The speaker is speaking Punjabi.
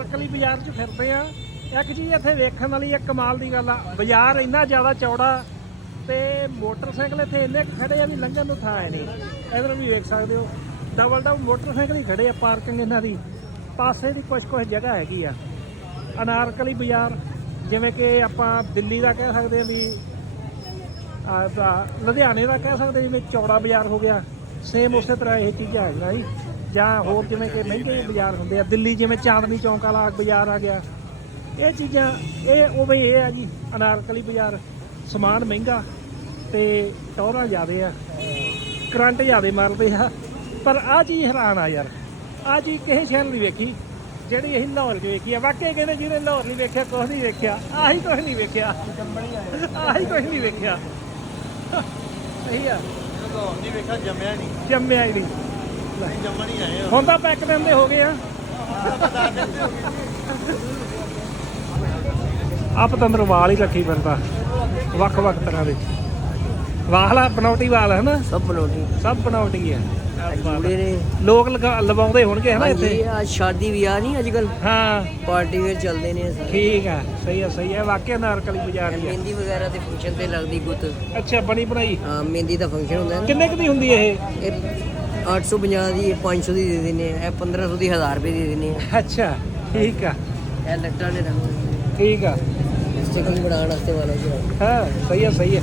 ਅਨਾਰਕਲੀ ਬਾਜ਼ਾਰ 'ਚ ਫਿਰਦੇ ਆ। ਇੱਕ ਚੀਜ਼ ਇੱਥੇ ਵੇਖਣ ਵਾਲੀ, ਇੱਕ ਕਮਾਲ ਦੀ ਗੱਲ ਆ। ਬਾਜ਼ਾਰ ਇੰਨਾ ਜ਼ਿਆਦਾ ਚੌੜਾ ਤੇ ਮੋਟਰਸਾਈਕਲ ਇੱਥੇ ਇੰਨੇ ਕੁ ਖੜੇ ਆ ਵੀ ਲੰਘਣ ਨੂੰ ਥਾਂ ਹੈ ਨਹੀਂ। ਇਧਰ ਵੀ ਵੇਖ ਸਕਦੇ ਹੋ। ਡਬਲ ਡਬਲ ਮੋਟਰਸਾਈਕਲ ਹੀ ਖੜੇ ਆ ਪਾਰਕਿੰਗ ਇਹਨਾਂ ਦੀ। ਪਾਸੇ ਦੀ ਕੁਝ ਕੁਝ ਜਗ੍ਹਾ ਹੈਗੀ ਆ। ਅਨਾਰਕਲੀ ਬਾਜ਼ਾਰ, ਜਿਵੇਂ ਕਿ ਆਪਾਂ ਦਿੱਲੀ ਦਾ ਕਹਿ ਸਕਦੇ ਆ ਵੀ ਲੁਧਿਆਣੇ ਦਾ ਕਹਿ ਸਕਦੇ ਜਿਵੇਂ ਚੌੜਾ ਬਾਜ਼ਾਰ ਹੋ ਗਿਆ। ਸੇਮ ਉਸੇ ਤਰ੍ਹਾਂ ਇਹ ਚੀਜ਼ਾਂ ਹੈਗੀਆਂ ਜੀ। ਜਾਂ ਹੋਰ ਜਿਵੇਂ ਕਿ ਮਹਿੰਗੇ ਬਾਜ਼ਾਰ ਹੁੰਦੇ ਆ ਦਿੱਲੀ ਜਿਵੇਂ ਚਾਂਦਨੀ ਚੌਂਕ ਵਾਲਾ ਬਾਜ਼ਾਰ ਆ ਗਿਆ। ਇਹ ਚੀਜ਼ਾਂ ਇਹ ਉਵੇਂ ਇਹ ਆ ਜੀ ਅਨਾਰਕਲੀ ਬਾਜ਼ਾਰ। ਸਮਾਨ ਮਹਿੰਗਾ ਤੇ ਟੌਰਾਂ ਜ਼ਿਆਦੇ ਆ ਕਰੰਟ ਜ਼ਿਆਦੇ ਮਾਰਦੇ ਆ। ਪਰ ਆ ਚੀਜ਼ ਹੈਰਾਨ ਆ ਯਾਰ ਆ ਚੀਜ਼ ਕਿਸੇ ਸ਼ਹਿਰ ਨਹੀਂ ਵੇਖੀ ਜਿਹੜੀ ਅਸੀਂ ਲਾਹੌਰ 'ਚ ਵੇਖੀ ਆ। ਵਾਕਈ ਕਹਿੰਦੇ ਜਿਹਨੇ ਲਾਹੌਰ ਨਹੀਂ ਵੇਖਿਆ ਕੁਝ ਨਹੀਂ ਵੇਖਿਆ ਆਹੀ ਕੁਝ ਨਹੀਂ ਵੇਖਿਆ। ਆਹੀ ਕੁਝ ਨਹੀਂ ਵੇਖਿਆ। ਸਹੀ ਆ। ਨਹੀਂ ਵੇਖਿਆ ਜੰਮਿਆ ਨਹੀਂ। ਜੰਮਿਆ ਹੀ ਨਹੀਂ। ਜੰਮਣ ਹੀ ਆਏ ਹੁਣ ਤਾਂ ਪੈਕ ਦਿਨ ਦੇ ਹੋ ਗਏ ਆ। ਆਪ ਤੰਦਰ ਵਾਲ ਹੀ ਰੱਖੀ ਫਿਰਦਾ। ਵੱਖ ਵੱਖ ਤਰ੍ਹਾਂ ਦੇ। ਵਾਲ ਆ ਬਨੌਟੀ ਵਾਲ ਹੈ ਨਾ ਸਭ ਬਲੋਟੀ ਸਭ ਬਨੌਟੀ ਹੈ ਜੂੜੇ ਨੇ। ਲੋਕ ਲਗਾ- ਲਵਾਉਂਦੇ ਹੋਣਗੇ ਹਨਾ ਹਾਂਜੀ ਇੱਥੇ ਆ ਸ਼ਾਦੀ ਵਿਆਹ ਨਹੀਂ ਅੱਜ ਕੱਲ ਹਾਂ। ਪਾਰਟੀ ਵੇਅਰ ਚੱਲਦੇ ਨੇ ਸਾਰੇ। ਠੀਕ ਆ ਸਹੀ ਆ ਸਹੀ ਆ। ਵਾਕਿਆ ਨਾਰਕਲੀ ਬਾਜ਼ਾਰ ਹੀ ਆ। ਮਹਿੰਦੀ ਵਗੈਰਾ ਤੇ ਫੰਕਸ਼ਨ ਤੇ ਲੱਗਦੀ ਗੁੱਤ। ਅੱਛਾ ਬਣੀ ਬਣਾਈ? ਹਾਂ ਮਹਿੰਦੀ ਦਾ ਫੰਕਸ਼ਨ ਹੁੰਦਾ ਹੈ ਨਾ। ਕਿੰਨੇ ਕੁ ਦੀ ਹੁੰਦੀ ਇਹ? ਇਹ 850 ਦੀ ਇਹ 500 ਦੀ ਦੇ ਦਿੰਦੇ ਆ। ਇਹ 1500 ਦੀ 1000 ਰੁਪਏ ਦੀ ਦੇ ਦਿੰਦੇ ਆ। ਅੱਛਾ ਠੀਕ ਆ। ਇਹ ਲੱਟਾਂ ਦੇ ਰੰਗ। ਠੀਕ ਆ। ਸਟਿਕਿੰਗ ਬਣਾਉਣ ਵਾਸਤੇ ਵਾਲਾ ਜੀ ਹਾਂ ਸਹੀ ਆ ਸਹੀ ਆ।